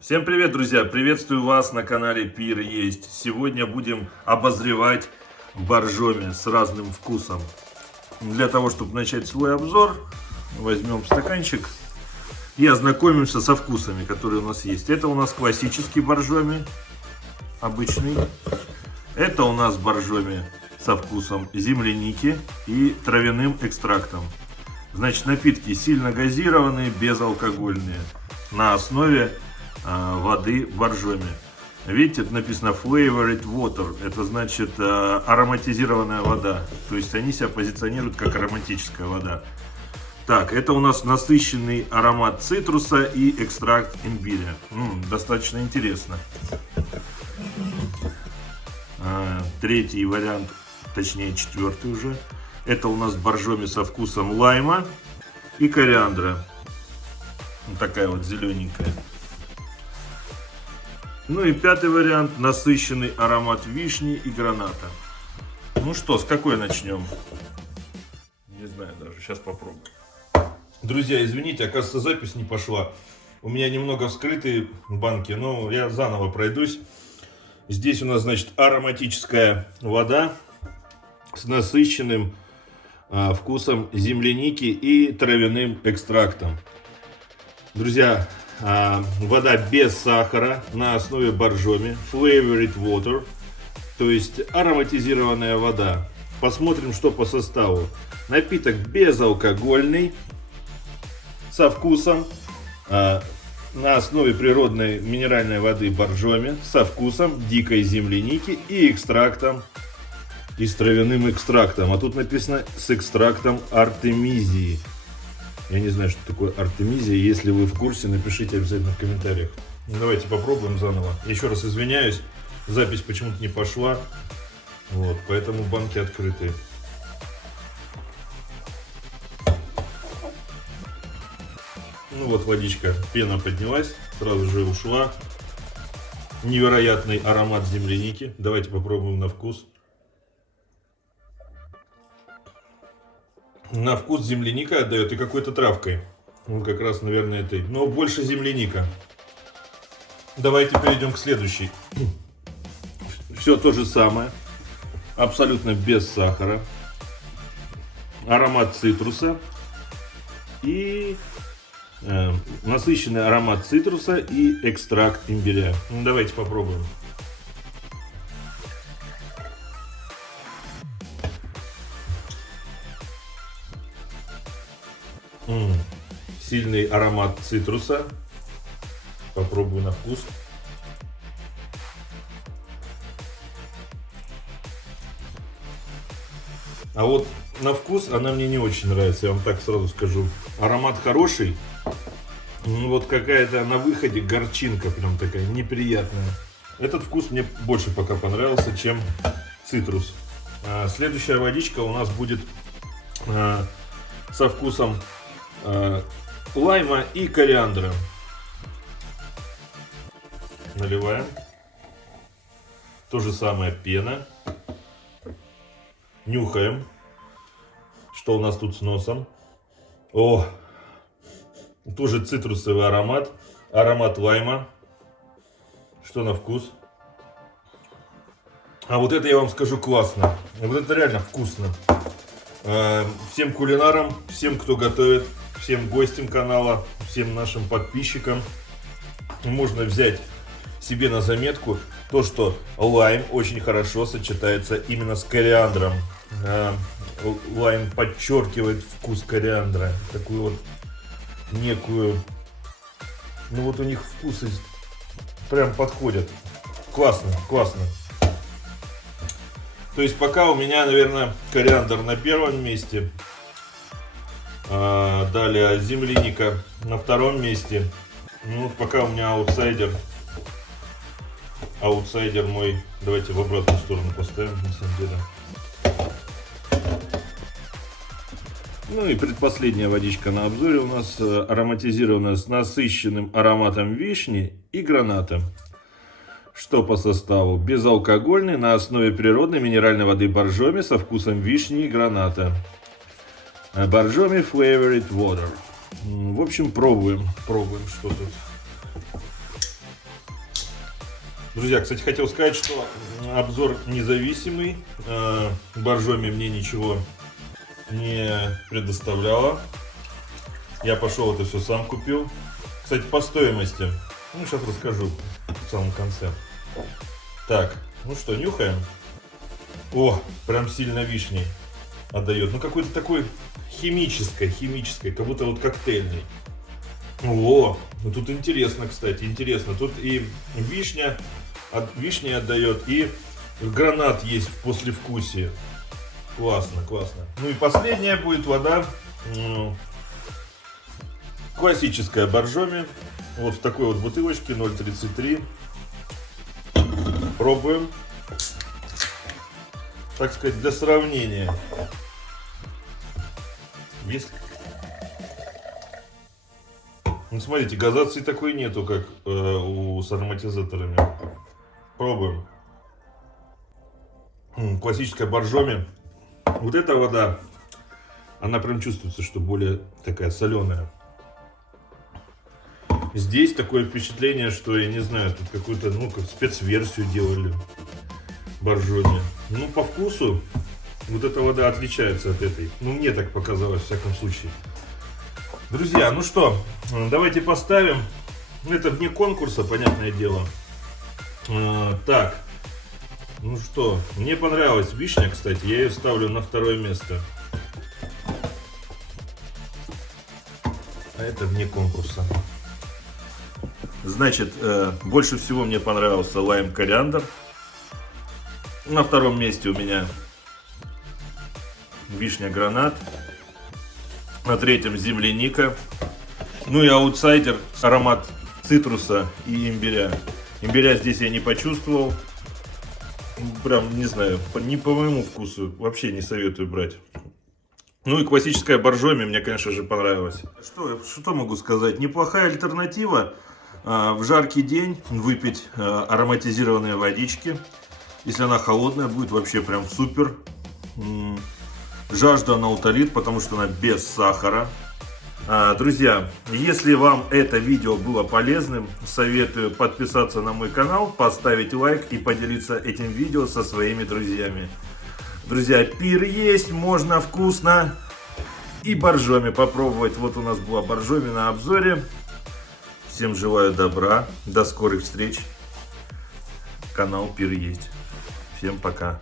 Всем привет, друзья! Приветствую вас на канале Пир Есть. Сегодня будем обозревать боржоми с разным вкусом. Для того, чтобы начать свой обзор, возьмем стаканчик и ознакомимся со вкусами, которые у нас есть. Это у нас классический боржоми, обычный. Это у нас боржоми со вкусом земляники и травяным экстрактом. Значит, напитки сильно газированные, безалкогольные, на основе воды боржоми. Видите, это написано flavored water, это значит ароматизированная вода, то есть они себя позиционируют как ароматическая вода. Так, это у нас насыщенный аромат цитруса и экстракт имбиря. Достаточно интересно. Третий вариант, точнее четвертый уже. Это у нас боржоми со вкусом лайма и кориандра. Вот такая вот зелененькая. Ну и пятый вариант, насыщенный аромат вишни и граната. Ну что, с какой начнем? Не знаю даже, сейчас попробую. Друзья, извините, оказывается, запись не пошла. У меня немного вскрытые банки, но я заново пройдусь. Здесь у нас, значит, ароматическая вода с насыщенным вкусом земляники и травяным экстрактом. Друзья, вода без сахара на основе боржоми, flavored water, то есть ароматизированная вода. Посмотрим, что по составу. Напиток безалкогольный, со вкусом, на основе природной минеральной воды боржоми, со вкусом дикой земляники и экстрактом, и с травяным экстрактом. А тут написано с экстрактом артемизии. Я не знаю, что такое артемизия. Если вы в курсе, напишите обязательно в комментариях. Давайте попробуем заново. Еще раз извиняюсь, запись почему-то не пошла. Вот, поэтому банки открытые. Ну вот водичка, пена поднялась, сразу же ушла. Невероятный аромат земляники. Давайте попробуем на вкус. На вкус земляника отдает и какой-то травкой. Ну, как раз, наверное, этой. Но больше земляника. Давайте перейдем к следующей. Все то же самое. Абсолютно без сахара. Аромат цитруса. И насыщенный аромат цитруса и экстракт имбиря. Ну, давайте попробуем. Сильный аромат цитруса. Попробую на вкус. А вот на вкус она мне не очень нравится, я вам так сразу скажу. Аромат хороший. Вот какая-то на выходе горчинка прям такая неприятная. Этот вкус мне больше пока понравился, чем цитрус. Следующая водичка у нас будет со вкусом лайма и кориандра. Наливаем. То же самое пена. Нюхаем. Что у нас тут с носом? О! Тоже цитрусовый аромат. Аромат лайма. Что на вкус? А вот это я вам скажу классно. Вот это реально вкусно. Всем кулинарам, всем, кто готовит, всем гостям канала, всем нашим подписчикам можно взять себе на заметку то, что лайм очень хорошо сочетается именно с кориандром. Лайм подчеркивает вкус кориандра, такую вот некую, ну вот у них вкусы прям подходят. Классно, классно. То есть пока у меня, наверное, кориандр на первом месте. Далее земляника на втором месте. Ну, пока у меня аутсайдер. Аутсайдер мой. Давайте в обратную сторону поставим, на самом деле. Ну и предпоследняя водичка на обзоре у нас ароматизированная с насыщенным ароматом вишни и граната. Что по составу? Безалкогольный, на основе природной минеральной воды боржоми со вкусом вишни и граната. Боржоми flavored water. В общем, пробуем, что тут. Друзья, кстати, хотел сказать, что обзор независимый. Боржоми мне ничего не предоставляла. Я пошел это все сам купил. Кстати, по стоимости. Ну, сейчас расскажу в самом конце. Так, ну что, нюхаем. О, прям сильно вишней отдает. Ну, какой-то такой химической, как будто вот коктейльный. О, ну тут интересно, кстати, интересно. Тут и вишня, вишня отдает, и гранат есть в послевкусии. Классно, классно. Ну и последняя будет вода. Классическая боржоми. Вот в такой вот бутылочке 0,33. Пробуем. Так сказать, для сравнения. Есть. Ну, смотрите, газации такой нету, как с ароматизаторами. Пробуем. Классическая боржоми. Вот эта вода, она прям чувствуется, что более такая соленая. Здесь такое впечатление, что, я не знаю, тут какую-то, ну, как спецверсию делали боржоми. Ну, по вкусу вот эта вода отличается от этой. Ну, мне так показалось, в всяком случае. Друзья, ну что, давайте поставим. Это вне конкурса, понятное дело. Так, ну что, мне понравилась вишня, кстати. Я ее ставлю на второе место. А это вне конкурса. Значит, больше всего мне понравился лайм кориандр. На втором месте у меня вишня гранат. На третьем земляника. Ну и аутсайдер, аромат цитруса и имбиря. Имбиря здесь я не почувствовал. Прям, не знаю, не по моему вкусу. Вообще не советую брать. Ну и классическая боржоми мне, конечно же, понравилась. Что могу сказать? Неплохая альтернатива. В жаркий день выпить ароматизированные водички. Если она холодная, будет вообще прям супер. Жажду она утолит, потому что она без сахара. Друзья, если вам это видео было полезным, советую подписаться на мой канал, поставить лайк и поделиться этим видео со своими друзьями. Друзья, пир есть, можно вкусно. И боржоми попробовать. Вот у нас была боржоми на обзоре. Всем желаю добра. До скорых встреч. Канал Пир есть. Всем пока.